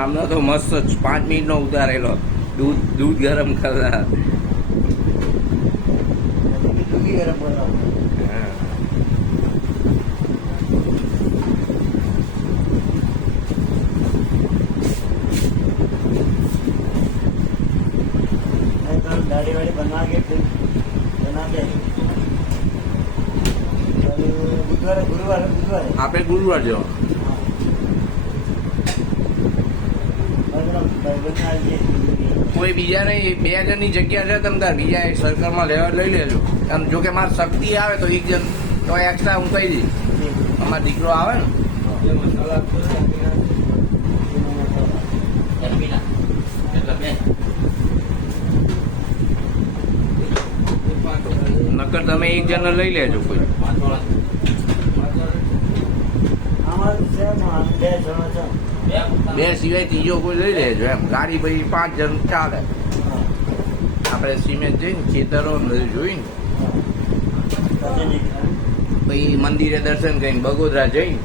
આમનો તો મસ્ત 5 મિનિટનો ઉતારેલો દૂધ ગરમ કરતા. ગરમ બનાવો. दाढ़ी वाड़ी बनवा के फिर बनाते बुधवार गुरुवार बुधवार આપણે ગુરુવાર જો કોઈ બીજા નહીં, 2 જણની જગ્યા છે તમે તાર બીજા એક સર્કલમાં લેવા લઈ લેજો. આમ જો કે મારે શક્તિ આવે તો 1 જણ તો એક્સ્ટ્રા હું કહી દઈશ. અમારો દીકરો આવે ને નકર તમે 1 જણ લઈ લેજો કોઈ. બે સિવાય ત્રીજો કોઈ લઈ લેજો એમ. ગાડી ભાઈ 5 જણ ચાલે. આપણે સિમેન્ટ જઈને ખેતરો જોઈને પછી મંદિરે દર્શન કરીને બગોદરા જઈને